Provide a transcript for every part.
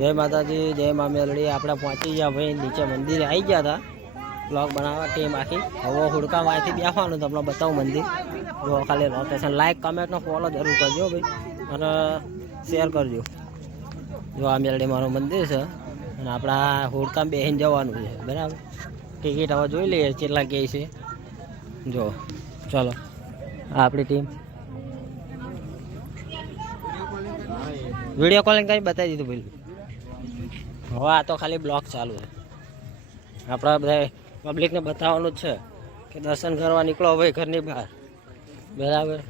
જય માતાજી, જય મા મેલડી। આપણે પહોંચી ગયા ભાઈ, નીચે મંદિરે આવી ગયા હતા બ્લોગ બનાવવા ટીમ આખી। હવે હુડકામાં અહીંથી બેસવાનું તમને બતાવું મંદિર। જો ખાલી લોકેશન લાઈક કમેન્ટ ફોલો જરૂર કરજો ભાઈ, અને શેર કરજો। જો આ મેલડી મારું મંદિર છે અને આપણા હુડકામાં બેસીને જવાનું છે, બરાબર। ટિકિટ હવે જોઈ લઈએ કેટલા કહે છે। જો ચાલો આ આપણી ટીમ વિડીયો કોલિંગ કરી બતાવી દીધું ભાઈ। હવે આ તો ખાલી બ્લોક ચાલુ છે, આપણા બધા પબ્લિકને બતાવવાનું જ છે કે દર્શન કરવા નીકળો ભાઈ ઘરની બહાર, બરાબર।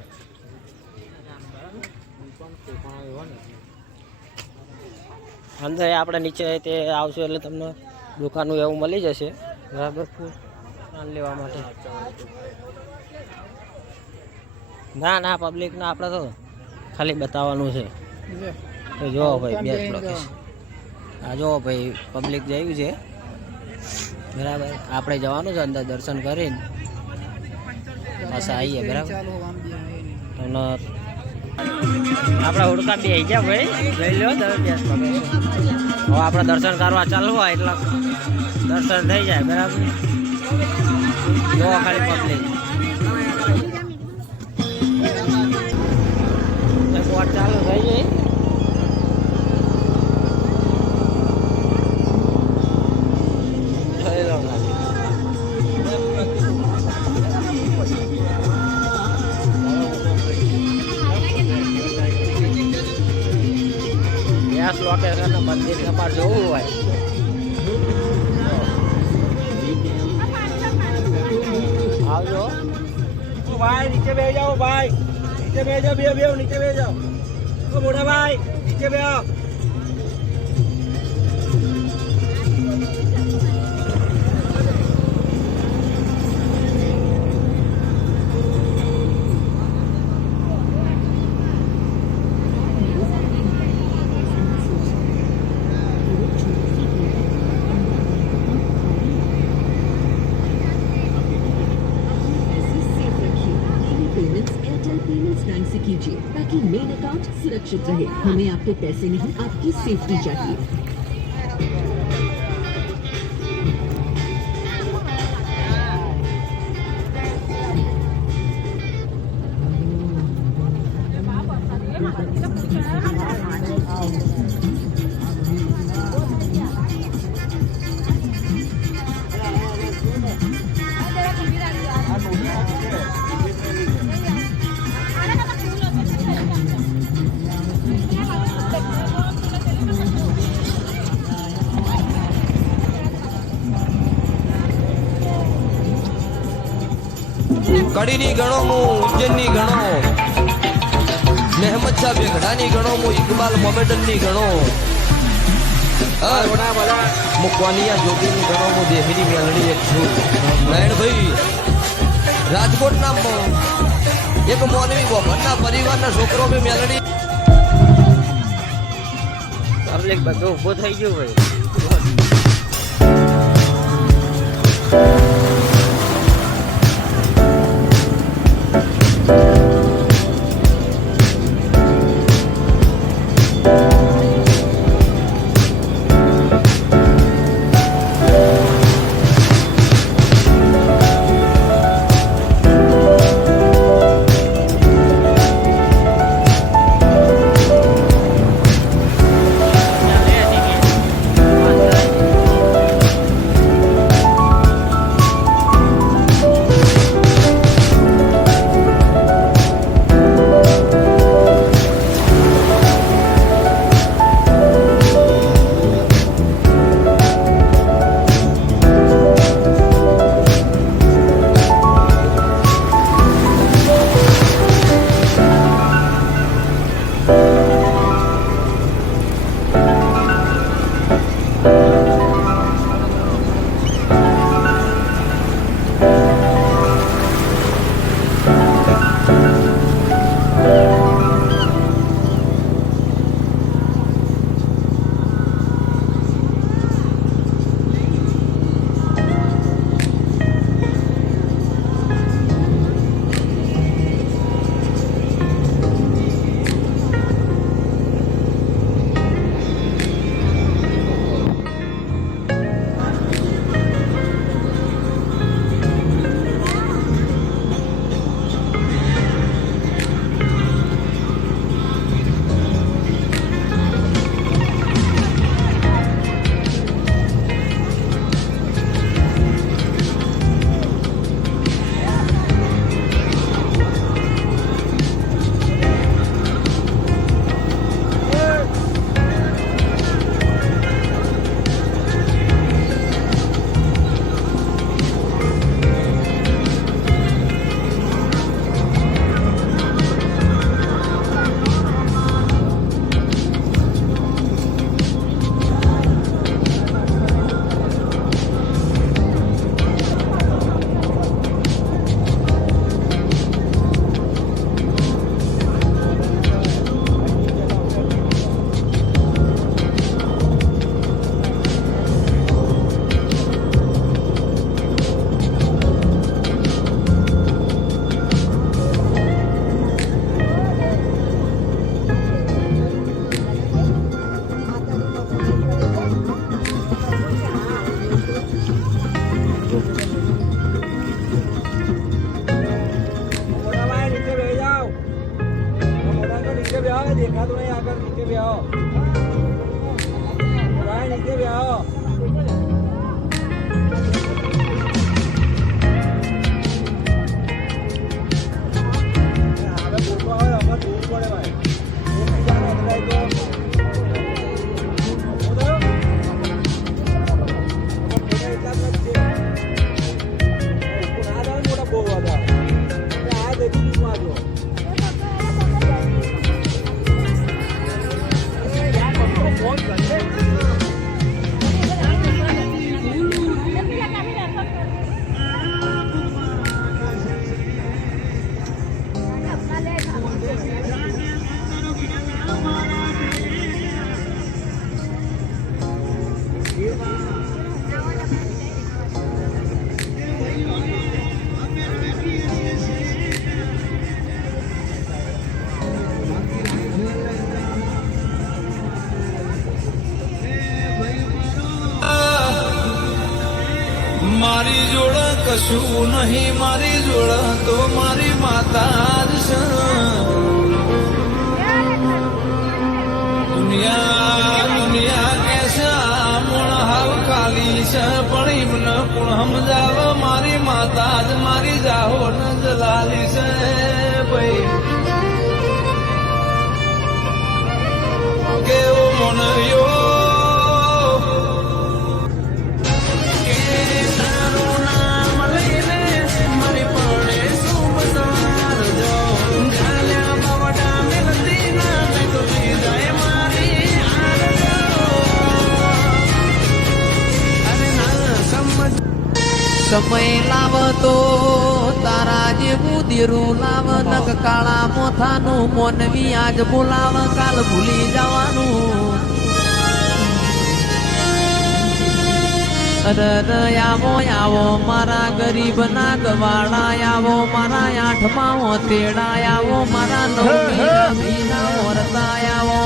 અંદર આપણે નીચે તે આવશું એટલે તમને દુકાનનું એવું મળી જશે, બરાબર। સામાન લેવા માટે ના ના પબ્લિકને આપણે તો ખાલી બતાવવાનું છે। તો જો ભાઈ બેસ્ટ લોકેશન આ જો ભાઈ પબ્લિક જયું છે, બરાબર। આપણે જવાનું છે અંદર દર્શન કરીને પાછા આવીએ, બરાબર। અને આપણા હુડકા બે ગયા ભાઈ, જોઈ લો તમે બેસ્ટ લોકેશન। હવે આપણે દર્શન કરવા ચાલુ હોય એટલે દર્શન થઈ જાય, બરાબર। જો ખાલી પબ્લિક બોટ ચાલુ થઈ જાય। લોકેશન મંદિર તમારે જોવું હોય આવજો ભાઈ। નીચે બેસી જાઓ ભાઈ, નીચે બેસી જાઓ, બે નીચે બેસી જાઓ। મોટા ભાઈ નીચે બેસો। से कीजिए ताकि मेन अकाउंट सुरक्षित रहे। हमें आपके पैसे नहीं, आपकी सेफ्टी चाहिए। કડીની ગણો હું ઉજ્જૈનની ગણો, મહેમદ શાહ બેગડાની ગણો હું, ઇકબાલ મોમેડનની ગણો, મુકવાનિયા જોગીની ગણો હું, દેહની મેલડી એક છું। નારાયણભાઈ રાજકોટના એક મોનવી બોભણના પરિવારના છોકરો મેં મેલડી પબ્લિક બધું ઊભો થઈ ગયું ભાઈ। મારી જોડ કશું નહીં, મારી જોડ તો મારી માતા જ છે. દુનિયા દુનિયા કે છે આ મૂળ હાવ ખાલી છે, પણ એમને કોણ સમજાવ મારી માતા જ મારી જાહો ન જલાલી છે ભાઈ. કેવો મનવ્યો સમય લાવતો તારા જેવું દેરું લાવ, નક કાળા મોથાનું મોનવી આજ બોલાવ, કાલ ભૂલી જવાનું. આવો આવો મારા ગરીબ ના ગવાળા, આવો મારા 8મા ઓતેડા, આવો મારા 9મી ના ઓરતા, આવો